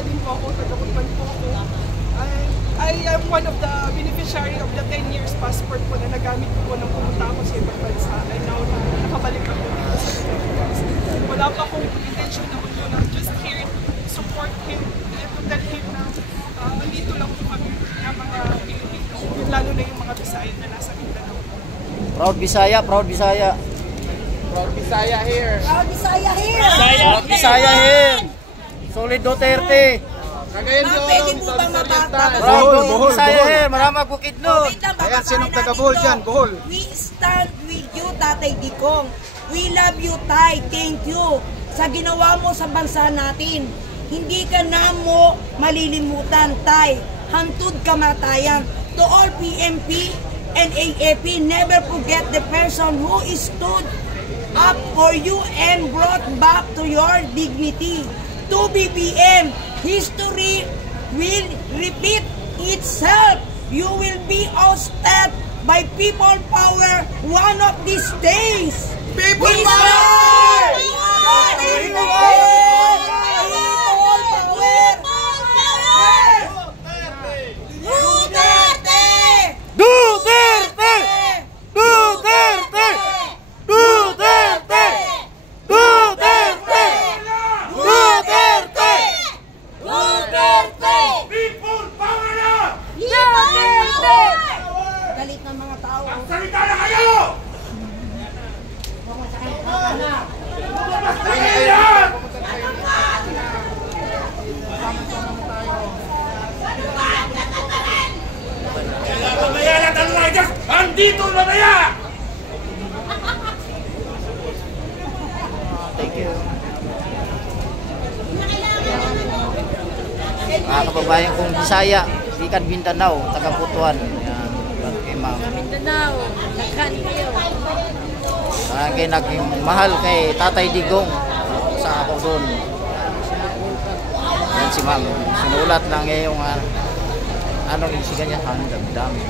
Bisaya din po ako, taga-Utban po ako. I am one of the beneficiary of the 10 years passport po na nagamit po nang pumunta ako sa ibang bansa. And now, nakabalik ako dito sa Pilipinas. Wala pa akong intention na ulo na just here to support him and to tell him na nandito lang po kami ng mga Pilipino, lalo na yung mga Bisaya na nasa Mindanao. Proud Bisaya, proud Bisaya. Proud Bisaya here. Proud Bisaya here. Proud Bisaya here. Solid Duterte. Kagayan Ma'am, yung pwede po bang mabata? Proud Bisaya here. Maramag Bukidnon. Ayan, sinong taga Bohol dyan? Bohol. We stand with you, Tatay Digong. We love you, Tay. Thank you sa ginawa mo sa bansa natin. Hindi ka na mo malilimutan, Tay. Hantud kamatayan. To all PMP and AAP, never forget the person who stood up for you and brought back to your dignity. To BBM, history will repeat itself. You will be ousted by people power one of these days. People People power! People power! Duterte! Duterte! Duterte! Duterte! Duterte! Duterte! Duterte! People power na! Duterte! Galit ng mga tao. Salita na kayo! Mamaya na talaga! Andito na kaya! Thank you. Mga kababayan kong Bisaya, Ikan Mindanao, taga Butuan. Yan, kay Ma'am. Mindanao, nagkan kayo. Kaya naging mahal kay Tatay Digong sa ako doon. Yan si Ma'am. Sinulat lang yung anong isigan niya. Ang dami.